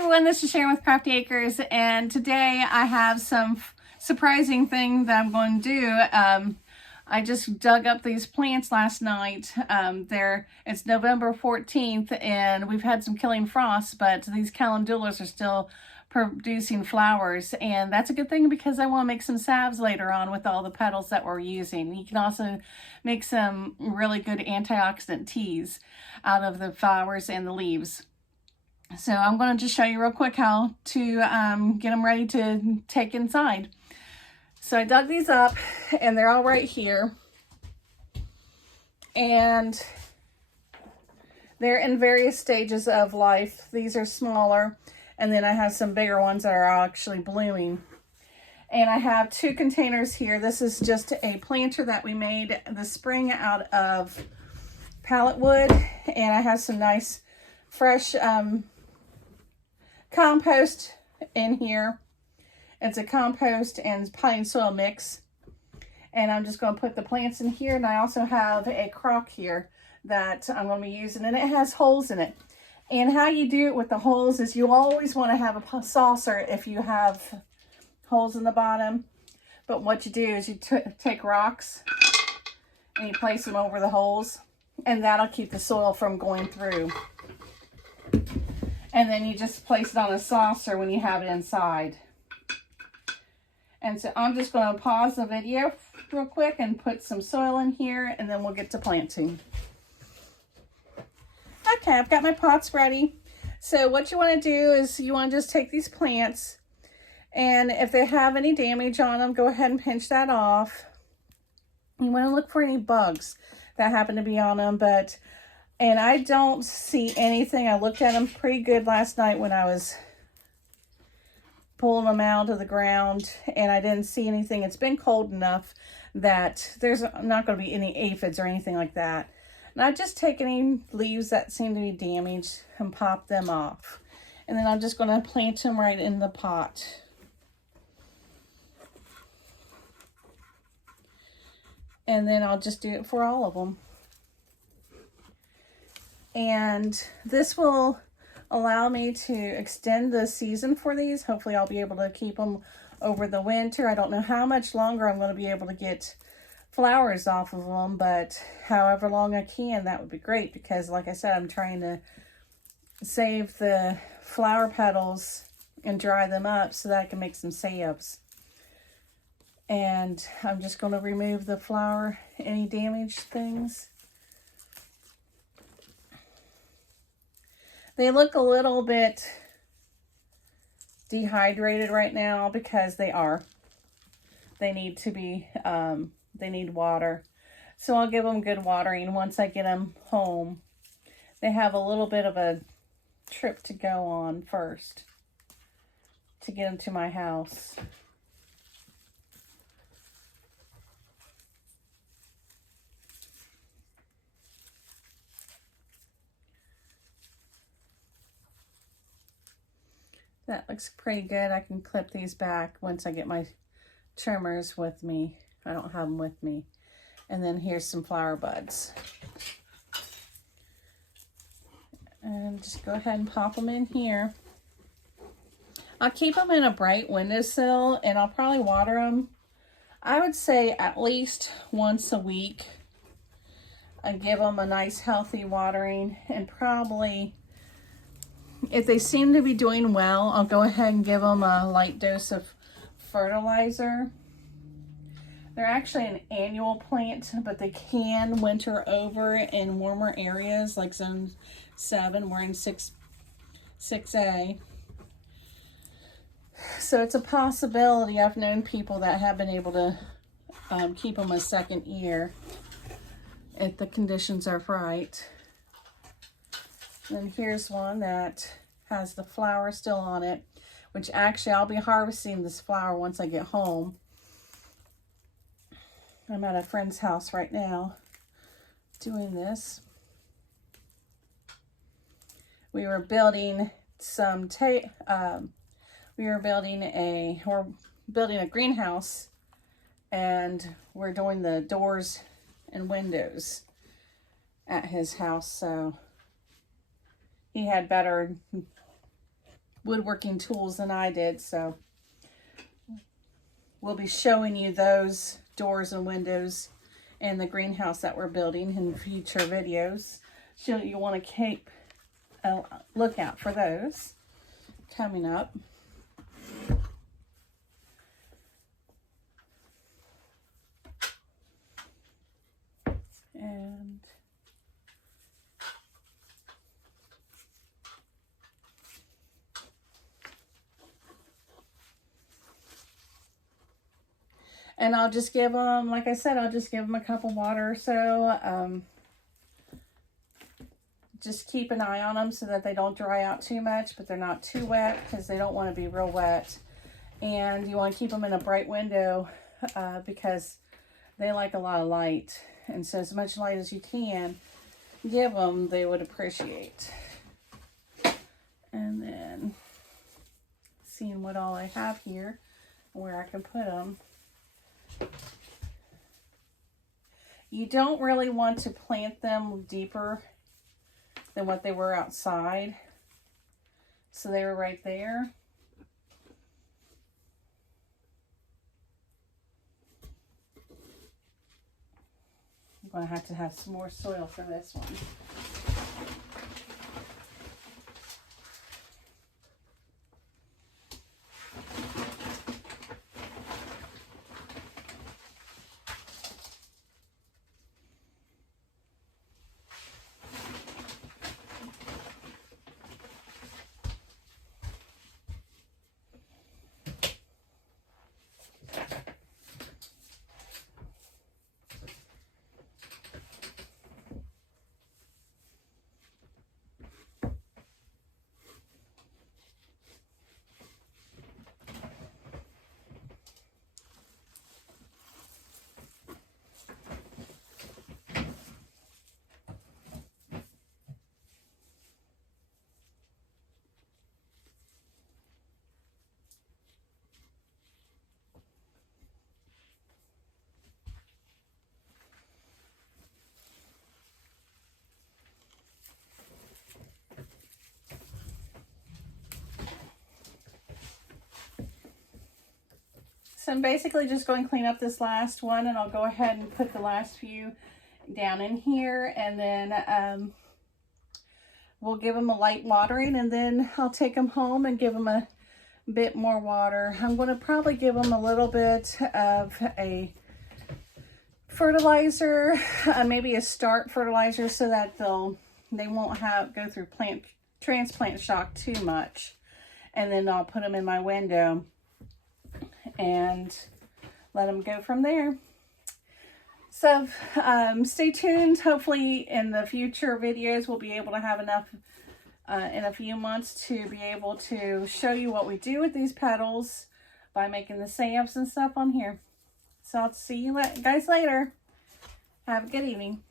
everyone, this is Sharon with Crafty Acres, and today I have some surprising thing that I'm going to do. I just dug up these plants last night. It's November 14th and we've had some killing frosts, but these calendulas are still producing flowers, and that's a good thing because I want to make some salves later on with all the petals that we're using. You can also make some really good antioxidant teas out of the flowers and the leaves. So I'm going to just show you real quick how to get them ready to take inside. So I dug these up and they're all right here. And they're in various stages of life. These are smaller, and then I have some bigger ones that are actually blooming. And I have 2 containers here. This is just a planter that we made this spring out of pallet wood. And I have some nice fresh compost in here. It's a compost and potting soil mix. And I'm just going to put the plants in here. And I also have a crock here that I'm going to be using, and it has holes in it. And how you do it with the holes is you always want to have a saucer if you have holes in the bottom. But what you do is you take rocks and you place them over the holes, and that'll keep the soil from going through. And then you just place it on a saucer when you have it inside. And so I'm just going to pause the video real quick and put some soil in here, and then we'll get to planting. Okay, I've got my pots ready. So what you want to do is you want to just take these plants, and if they have any damage on them, go ahead and pinch that off. You want to look for any bugs that happen to be on them, and I don't see anything. I looked at them pretty good last night when I was pulling them out of the ground, and I didn't see anything. It's been cold enough that there's not going to be any aphids or anything like that. And I just take any leaves that seem to be damaged and pop them off. And then I'm just going to plant them right in the pot. And then I'll just do it for all of them. And this will allow me to extend the season for these. Hopefully I'll be able to keep them over the winter. I don't know how much longer I'm going to be able to get flowers off of them, but however long I can, that would be great, because like I said, I'm trying to save the flower petals and dry them up so that I can make some salves. And I'm just going to remove the flower, any damaged things. They look a little bit dehydrated right now because they are. They need to be, they need water. So I'll give them good watering once I get them home. They have a little bit of a trip to go on first to get them to my house. That looks pretty good. I can clip these back once I get my trimmers with me. I don't have them with me. And then here's some flower buds. And just go ahead and pop them in here. I'll keep them in a bright windowsill, and I'll probably water them, I would say, at least once a week. I give them a nice healthy watering, and probably, if they seem to be doing well, I'll go ahead and give them a light dose of fertilizer. They're actually an annual plant, but they can winter over in warmer areas like zone 7. We're in 6A. So it's a possibility. I've known people that have been able to keep them a second year if the conditions are right. And here's one that has the flower still on it, which actually I'll be harvesting this flower once I get home. I'm at a friend's house right now doing this. We were building we're building a greenhouse, and we're doing the doors and windows at his house, so he had better woodworking tools than I did, so we'll be showing you those doors and windows in the greenhouse that we're building in future videos. So you want to keep a lookout for those coming up. And I'll just give them, like I said, I'll just give them a cup of water or so. Just keep an eye on them so that they don't dry out too much, but they're not too wet because they don't want to be real wet. And you want to keep them in a bright window because they like a lot of light. And so as much light as you can give them, they would appreciate. And then seeing what all I have here, where I can put them. You don't really want to plant them deeper than what they were outside. So they were right there. I'm going to have some more soil for this one. So I'm basically just going to clean up this last one, and I'll go ahead and put the last few down in here, and then we'll give them a light watering, and then I'll take them home and give them a bit more water. I'm going to probably give them a little bit of a fertilizer, maybe a start fertilizer, so that they won't go through transplant shock too much. And then I'll put them in my window and let them go from there. So stay tuned. Hopefully in the future videos we'll be able to have enough in a few months to be able to show you what we do with these petals by making the stamps and stuff on here. So I'll see you guys later. Have a good evening.